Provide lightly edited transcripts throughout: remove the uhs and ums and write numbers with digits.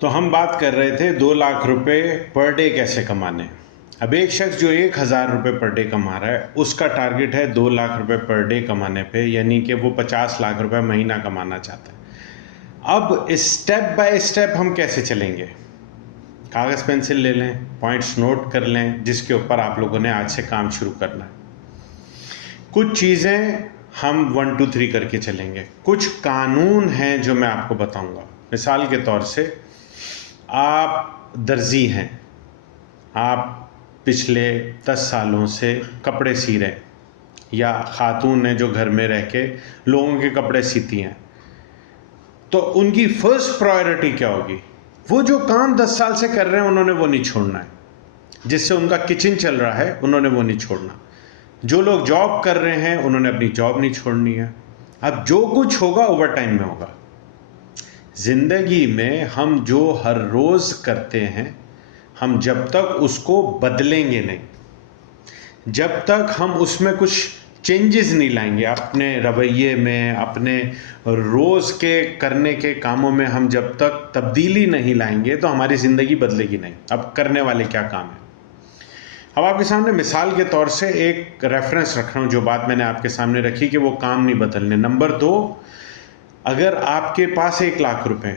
तो हम बात कर रहे थे 2 लाख रुपए पर डे कैसे कमाने। अब एक शख्स जो 1,000 रुपये पर डे कमा रहा है उसका टारगेट है 2 लाख रुपए पर डे कमाने पे, यानी कि वो 50 लाख रुपए महीना कमाना चाहता है। अब स्टेप बाय स्टेप हम कैसे चलेंगे? कागज़ पेंसिल ले लें, पॉइंट्स नोट कर लें जिसके ऊपर आप लोगों ने आज से काम शुरू करना है। कुछ चीज़ें हम 1 2 3 करके चलेंगे। कुछ कानून हैं जो मैं आपको बताऊंगा। मिसाल के तौर से आप दर्जी हैं, आप पिछले 10 सालों से कपड़े सी रहे हैं, या खातून हैं जो घर में रह के लोगों के कपड़े सीती हैं, तो उनकी फर्स्ट प्रायोरिटी क्या होगी? वो जो काम 10 साल से कर रहे हैं उन्होंने वो नहीं छोड़ना है। जिससे उनका किचन चल रहा है उन्होंने वो नहीं छोड़ना। जो लोग जॉब कर रहे हैं उन्होंने अपनी जॉब नहीं छोड़नी है। अब जो कुछ होगा ओवर टाइम में होगा। ज़िंदगी में हम जो हर रोज़ करते हैं, हम जब तक उसको बदलेंगे नहीं, जब तक हम उसमें कुछ चेंजेस नहीं लाएंगे अपने रवैये में, अपने रोज़ के करने के कामों में हम जब तक तब्दीली नहीं लाएंगे तो हमारी ज़िंदगी बदलेगी नहीं। अब करने वाले क्या काम है? अब आपके सामने मिसाल के तौर से एक रेफरेंस रख रहा हूँ, जो बात मैंने आपके सामने रखी कि वो काम नहीं बदलने। नंबर 2, अगर आपके पास 1 लाख रुपए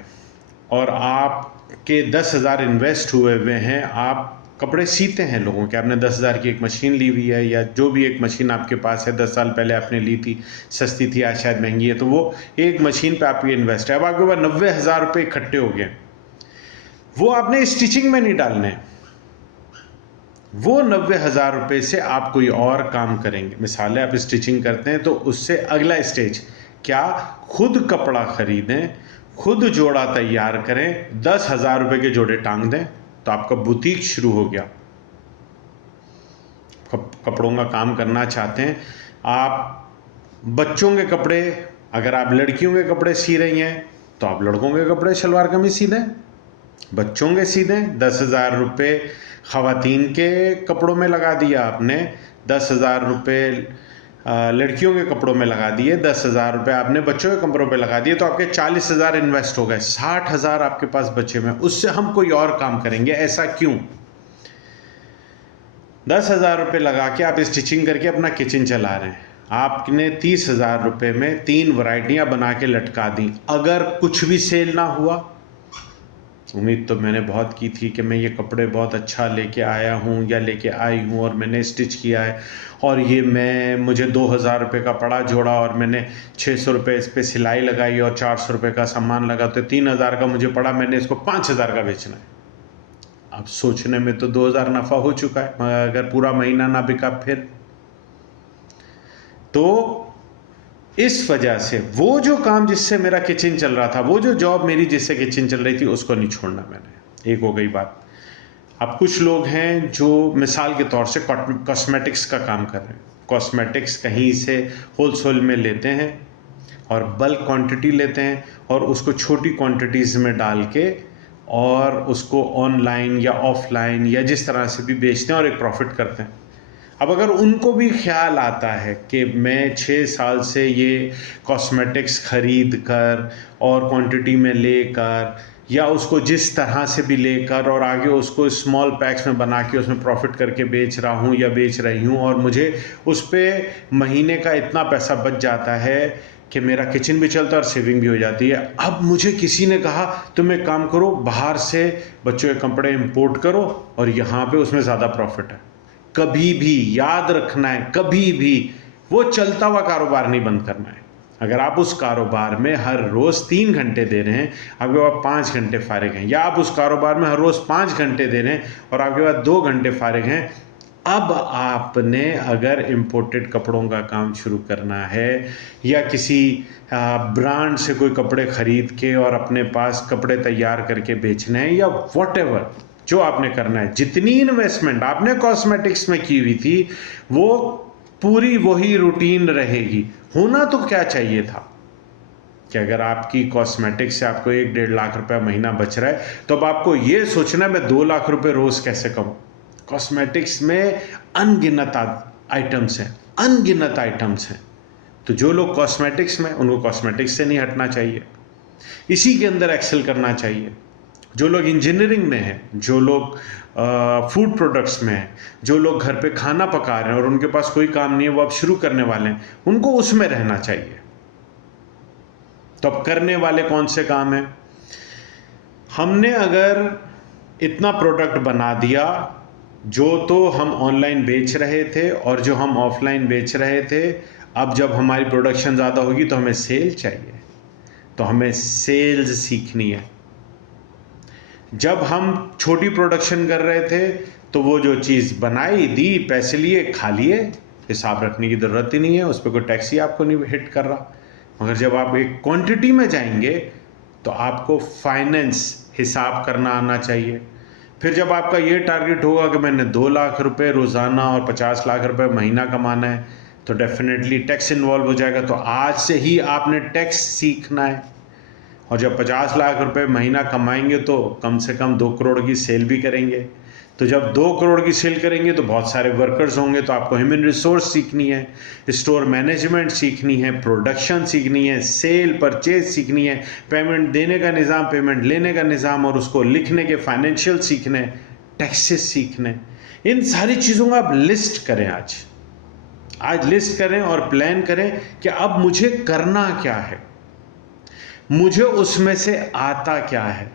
और आपके 10,000 इन्वेस्ट हुए हुए हैं, आप कपड़े सीते हैं लोगों के, आपने 10,000 की एक मशीन ली हुई है, या जो भी एक मशीन आपके पास है 10 साल पहले आपने ली थी, सस्ती थी, आज शायद महंगी है, तो वो एक मशीन पे आपके इन्वेस्ट है। अब आपके पास 90,000 रुपये इकट्ठे हो गए, वो आपने स्टिचिंग में नहीं डालने। वो 90,000 रुपये से आप कोई और काम करेंगे। मिसाल है, आप स्टिचिंग करते हैं तो उससे अगला स्टेज क्या? खुद कपड़ा खरीदें, खुद जोड़ा तैयार करें, 10,000 रुपये के जोड़े टांग दें, तो आपका बुटीक शुरू हो गया। कपड़ों का काम करना चाहते हैं आप, बच्चों के कपड़े, अगर आप लड़कियों के कपड़े सी रही हैं तो आप लड़कों के कपड़े शलवार कमीज सी दें, बच्चों के सी दें। 10,000 रुपये ख़वातीन के कपड़ों में लगा दिया आपने, 10,000 रुपये लड़कियों के कपड़ों में लगा दिए, 10,000 रुपये आपने बच्चों के कपड़ों पे लगा दिए, तो आपके 40,000 इन्वेस्ट हो गए, 60,000 आपके पास बचे हुए हैं। उससे हम कोई और काम करेंगे। ऐसा क्यों? 10,000 रुपये लगा के आप स्टिचिंग करके अपना किचन चला रहे हैं, आपने 30,000 रुपये में 3 वैरायटियाँ बना के लटका दी। अगर कुछ भी सेल ना हुआ, उम्मीद तो मैंने बहुत की थी कि मैं ये कपड़े बहुत अच्छा लेके आया हूँ या लेके आई हूँ और मैंने स्टिच किया है, और ये मुझे 2,000 रुपये का पड़ा जोड़ा और मैंने 600 रुपये इस पर सिलाई लगाई और 400 रुपये का सामान लगा, तो 3,000 का मुझे पड़ा, मैंने इसको 5,000 का बेचना है। अब सोचने में तो 2,000 नफ़ा हो चुका है, मगर अगर पूरा महीना ना बिका फिर? तो इस वजह से वो जो काम जिससे मेरा किचन चल रहा था, वो जो जॉब मेरी जिससे किचन चल रही थी, उसको नहीं छोड़ना मैंने। एक हो गई बात। अब कुछ लोग हैं जो मिसाल के तौर से कॉस्मेटिक्स का काम कर रहे हैं। कॉस्मेटिक्स कहीं से होलसेल में लेते हैं और बल्क क्वांटिटी लेते हैं और उसको छोटी क्वांटिटीज़ में डाल के और उसको ऑनलाइन या ऑफलाइन या जिस तरह से भी बेचते हैं और एक प्रॉफिट करते हैं। अब अगर उनको भी ख्याल आता है कि मैं 6 साल से ये कॉस्मेटिक्स खरीद कर और क्वांटिटी में लेकर, या उसको जिस तरह से भी लेकर और आगे उसको स्मॉल पैक्स में बना के उसमें प्रॉफिट करके बेच रहा हूँ या बेच रही हूँ, और मुझे उस पर महीने का इतना पैसा बच जाता है कि मेरा किचन भी चलता है और सेविंग भी हो जाती है। अब मुझे किसी ने कहा तुम एक काम करो, बाहर से बच्चों के कपड़े इंपोर्ट करो और यहाँ पे उसमें ज़्यादा प्रॉफिट है। कभी भी याद रखना है, कभी भी वो चलता हुआ कारोबार नहीं बंद करना है। अगर आप उस कारोबार में हर रोज़ 3 घंटे दे रहे हैं, आपके पास 5 घंटे फारिग हैं, या आप उस कारोबार में हर रोज़ 5 घंटे दे रहे हैं और आपके पास 2 घंटे फारिग हैं, अब आपने अगर इम्पोर्टेड कपड़ों का काम शुरू करना है या किसी ब्रांड से कोई कपड़े ख़रीद के और अपने पास कपड़े तैयार करके बेचने हैं, या व्हाटएवर जो आपने करना है, जितनी इन्वेस्टमेंट आपने कॉस्मेटिक्स में की हुई थी वो पूरी वही रूटीन रहेगी। होना तो क्या चाहिए था कि अगर आपकी कॉस्मेटिक्स से आपको 1-1.5 लाख रुपया महीना बच रहा है, तो अब आपको ये सोचना है मैं 2 लाख रुपए रोज़ कैसे कमाऊँ। कॉस्मेटिक्स में अनगिनत आइटम्स हैं, अनगिनत आइटम्स हैं। तो जो लोग कॉस्मेटिक्स में, उनको कॉस्मेटिक्स से नहीं हटना चाहिए, इसी के अंदर एक्सेल करना चाहिए। जो लोग इंजीनियरिंग में हैं, जो लोग फूड प्रोडक्ट्स में हैं, जो लोग घर पे खाना पका रहे हैं और उनके पास कोई काम नहीं है, वो अब शुरू करने वाले हैं, उनको उसमें रहना चाहिए। तो अब करने वाले कौन से काम हैं? हमने अगर इतना प्रोडक्ट बना दिया जो तो हम ऑनलाइन बेच रहे थे और जो हम ऑफलाइन बेच रहे थे, अब जब हमारी प्रोडक्शन ज़्यादा होगी तो हमें सेल चाहिए, तो हमें सेल्स सीखनी है। जब हम छोटी प्रोडक्शन कर रहे थे तो वो जो चीज़ बनाई, दी, पैसे लिए, खा लिए, हिसाब रखने की ज़रूरत ही नहीं है, उस पर कोई टैक्स ही आपको नहीं हिट कर रहा। मगर जब आप एक क्वांटिटी में जाएंगे तो आपको फाइनेंस, हिसाब करना आना चाहिए। फिर जब आपका ये टारगेट होगा कि मैंने 2 लाख रुपए रोज़ाना और 50 लाख रुपए महीना कमाना है, तो डेफिनेटली टैक्स इन्वॉल्व हो जाएगा। तो आज से ही आपने टैक्स सीखना है। और जब 50 लाख रुपए महीना कमाएंगे तो कम से कम 2 करोड़ की सेल भी करेंगे। तो जब 2 करोड़ की सेल करेंगे तो बहुत सारे वर्कर्स होंगे, तो आपको ह्यूमन रिसोर्स सीखनी है, स्टोर मैनेजमेंट सीखनी है, प्रोडक्शन सीखनी है, सेल परचेज सीखनी है, पेमेंट देने का निज़ाम, पेमेंट लेने का निज़ाम, और उसको लिखने के फाइनेंशियल सीखने, टैक्सेस सीखने। इन सारी चीज़ों का आप लिस्ट करें, आज लिस्ट करें और प्लान करें कि अब मुझे करना क्या है, मुझे उसमें से आता क्या है।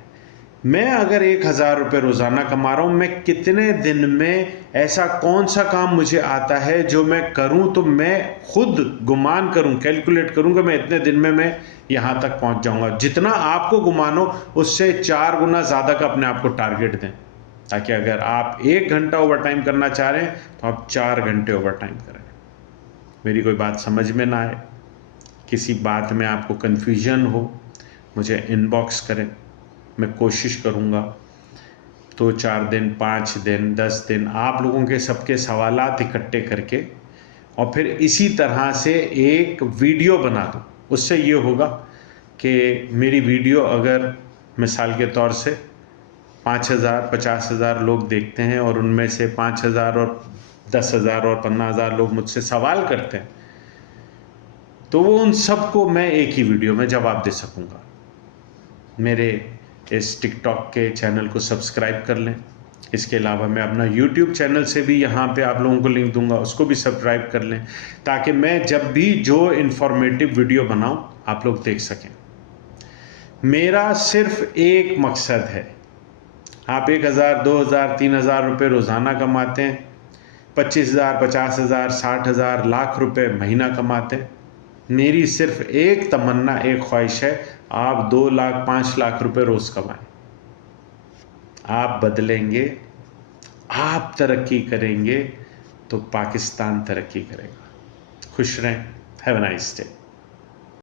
मैं अगर 1,000 रुपये रोज़ाना कमा रहा हूँ, मैं कितने दिन में ऐसा कौन सा काम मुझे आता है जो मैं करूँ तो मैं खुद गुमान करूँ, कैलकुलेट करूँ कि मैं इतने दिन में मैं यहाँ तक पहुँच जाऊँगा। जितना आपको गुमानो उससे 4 गुना ज़्यादा का अपने आप को टारगेट दें, ताकि अगर आप 1 घंटा ओवर टाइम करना चाह रहे हैं तो आप 4 घंटे ओवर टाइम करें। मेरी कोई बात समझ में ना आए, किसी बात में आपको कन्फ्यूजन हो, मुझे इनबॉक्स करें, मैं कोशिश करूँगा 2-4 दिन, 5 दिन, 10 दिन आप लोगों के सबके सवालात इकट्ठे करके और फिर इसी तरह से एक वीडियो बना दूँ। उससे ये होगा कि मेरी वीडियो अगर मिसाल के तौर से 5,000, 50,000 लोग देखते हैं और उनमें से 5,000 और 10,000 और 15,000 लोग मुझसे सवाल करते हैं, तो वो उन सबको मैं एक ही वीडियो में जवाब दे सकूँगा। मेरे इस टिकटॉक के चैनल को सब्सक्राइब कर लें। इसके अलावा मैं अपना यूट्यूब चैनल से भी यहाँ पे आप लोगों को लिंक दूंगा, उसको भी सब्सक्राइब कर लें, ताकि मैं जब भी जो इन्फॉर्मेटिव वीडियो बनाऊँ आप लोग देख सकें। मेरा सिर्फ एक मकसद है, आप 1,000, 2,000, 3,000 रुपये रोज़ाना कमाते हैं, 25,000, 50,000, 60,000, लाख रुपए महीना कमाते हैं, मेरी सिर्फ एक तमन्ना, एक ख्वाहिश है, आप 2 लाख, 5 लाख रुपए रोज़ कमाएं। आप बदलेंगे, आप तरक्की करेंगे तो पाकिस्तान तरक्की करेगा। खुश रहें। Have a nice day.